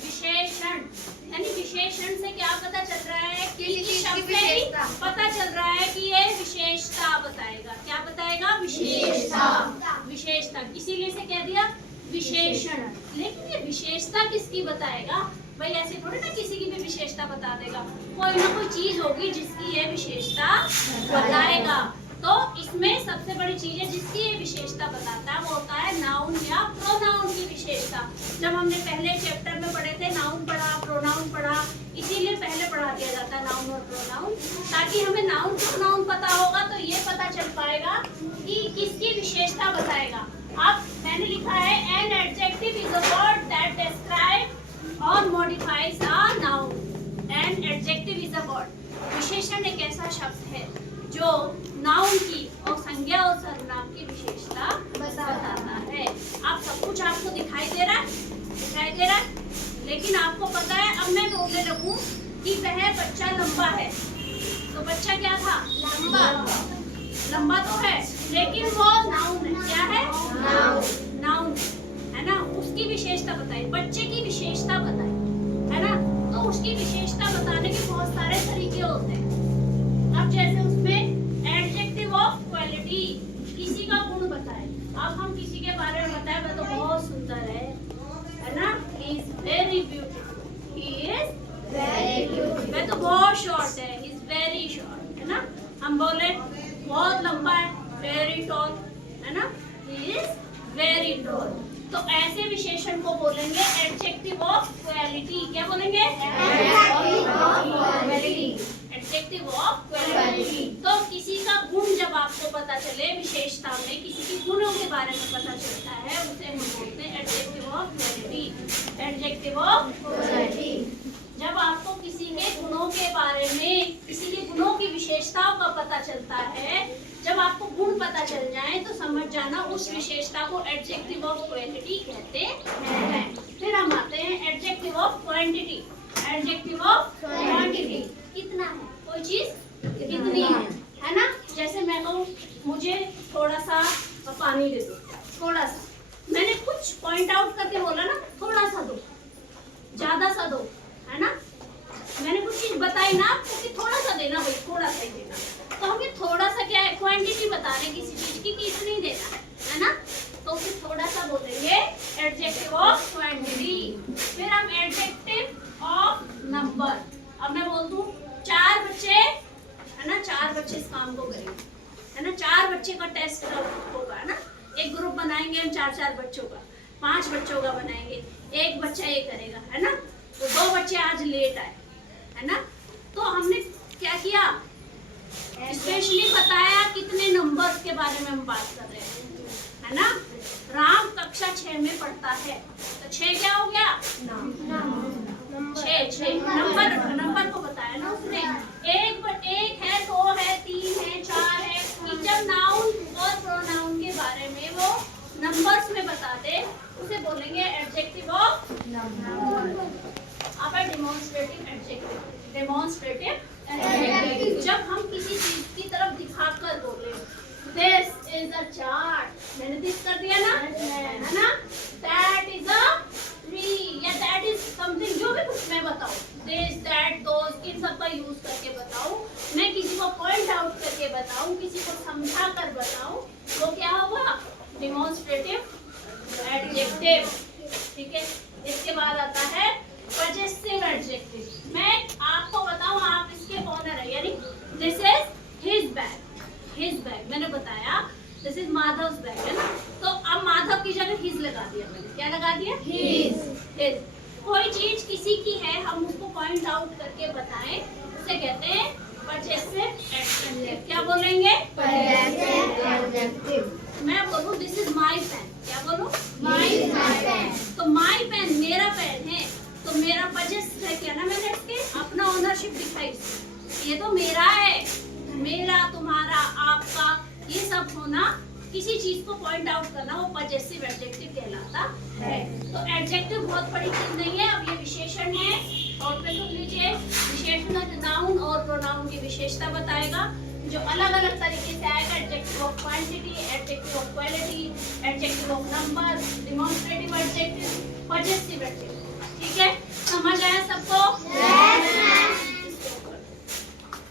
विशेषण यानी विशेषण से क्या पता चल रहा है कि शब्द से ही पता चल रहा है कि ये विशेषता बताएगा। क्या बताएगा? विशेषता। विशेषता इसीलिए से कह दिया विशेषण। लेकिन ये विशेषता किसकी बताएगा? भाई ऐसे थोड़ी ना किसी की भी विशेषता बता देगा, कोई ना कोई चीज होगी जिसकी ये विशेषता बताएगा। तो इसमें सबसे बड़ी चीज है जिसकी ये विशेषता बताता है वो होता है नाउन या प्रोनाउन की विशेषता। जब हमने पहले चैप्टर में पढ़े थे नाउन पढ़ा, प्रोनाउन पढ़ा, इसीलिए पहले पढ़ा दिया जाता है नाउन और प्रोनाउन, ताकि हमें नाउन प्रोनाउन पता होगा तो ये पता चल पाएगा कि किसकी विशेषता बताएगा। अब मैंने लिखा है an adjective is a word that describe और modifies a noun. An adjective is a word, विशेषण एक ऐसा शब्द है जो नाउन की और संज्ञा और सर्वनाम की विशेषता बताता है। आप सब कुछ आपको दिखाई दे रहा है? दिखाई दे रहा है? लेकिन आपको पता है अब मैं बोलने लगूं कि वह बच्चा लंबा है, तो बच्चा क्या था? लंबा। लंबा तो है लेकिन वो नाउन है। क्या है? नाउन है ना। उसकी विशेषता बताई, बच्चे की विशेषता बताई, है ना। तो उसकी विशेषता बताने के बहुत सारे तरीके होते हैं। अब जैसे उसमें एडजेक्टिव ऑफ क्वालिटी, किसी का गुण बताए। अब हम किसी के बारे में बताएं वह तो बहुत सुंदर है ना, he is very beautiful, he is very beautiful. वह तो बहुत शॉर्ट है, ही इज वेरी शॉर्ट, है ना। हम बोले बहुत लंबा है, वेरी टॉल, है ना, ही इज वेरी टॉल। तो ऐसे विशेषण को बोलेंगे एडजेक्टिव ऑफ क्वालिटी। क्या बोलेंगे? Adjective of quality. तो किसी का गुण जब आपको पता चले, विशेषता में किसी के गुणों के बारे में पता चलता है, उसे हम बोलते हैं adjective of quality. Adjective of quality. जब आपको किसी के गुणों के बारे में, किसी के गुणों की विशेषताओं का पता चलता है, जब आपको गुण पता चल जाए तो समझ जाना उस विशेषता को एडजेक्टिव ऑफ क्वालिटी कहते हैं। फिर हम आते हैं adjective of quantity. Adjective of quantity, कितना है कोई चीज, कितनी है ना। जैसे मैं कहूँ मुझे थोड़ा सा पानी दे दो, थोड़ा सा, मैंने कुछ पॉइंट आउट करके बोला ना, थोड़ा सा दो, ज्यादा सा दो, है ना। मैंने कुछ चीज बताई ना आपको कि थोड़ा सा देना, भाई थोड़ा सा ही देना। तो हमें थोड़ा सा क्या है, क्वांटिटी बता रहे किसी चीज की कि इतनी देना है ना। तो फिर थोड़ा सा बोलेंगे एडजेक्टिव ऑफ क्वांटिटी। फिर हम एडजेक्टिव ऑफ नंबर। अब मैं बोल दूं 4 बच्चे, है ना, 4 बच्चे इस काम को करेंगे, है ना। 4 बच्चे का टेस्ट होगा, है ना। एक ग्रुप बनाएंगे हम 4-4 बच्चों का, 5 बच्चों का बनाएंगे, एक बच्चा ये करेगा, है ना। तो 2 बच्चे आज लेट आए, है ना। तो हमने क्या किया, स्पेशली बताया कितने नंबर्स के बारे में हम बात कर रहे हैं, है ना। राम कक्षा 6 में पढ़ता है, तो 6 क्या हो गया? 6 नंबर को बताया ना उसने। एक है, 2 है, 3 है, 4 है। कि जब नाउन और प्रोनाउन के बारे में वो नंबर्स में बता दे उसे बोलेंगे एडजेक्टिव ऑफ नंबर। अब है डेमोन्स्ट्रेटिव एडजेक्टिव। डेमोन्स्ट्रेटिव एडजेक्टिव, जब हम किसी चीज की तरफ दिखाकर बोले दिस इज अ चार्ट, मैंने दिस कर दिया ना, है ना। दैट इज अ ट्री या दैट इज समथिंग, जो भी कुछ मैं बताऊं, दिस दैट दोस, इन सब का यूज करके बताऊं, मैं किसी को पॉइंट आउट करके बताऊं, किसी को समझा कर बताऊं, वो क्या होगा? Demonstrative adjective. ठीक है। इसके बाद आता है पजेसिव एडजेक्टिव। मैं आपको बताऊं आप इसके ओनर है, यानी this is his bag. His bag मैंने बताया दिस इज माधव बैग, है ना। तो अब माधव की जगह हिज लगा दिया मैंने। क्या लगा दिया? हिज। कोई चीज किसी की है, हम उसको पॉइंट आउट करके बताएं, उसे कहते हैं पजेसिव एडजेक्टिव। क्या बोलेंगे? Possessive adjective. मैं बोलूं दिस इज माय पेन, क्या बोलूं? My pen. तो माय पेन मेरा पेन है, तो मेरा पजेसिव है, क्या ना, मैंने इसके अपना ओनरशिप दिखाई, ये तो मेरा है। मेरा, तुम्हारा, आपका, ये सब होना, किसी चीज को पॉइंट आउट करना, वो पजेसिव एडजेक्टिव कहलाता है। तो एडजेक्टिव बहुत बड़ी चीज नहीं है। अब ये विशेषण है, और पे लिख लीजिए विशेषण नाउन और प्रोनाउन की विशेषता बताएगा, जो अलग अलग तरीके से आएगा। Adjective of quantity, adjective of quality, adjective of number, demonstrative adjective, मजे से बैठे।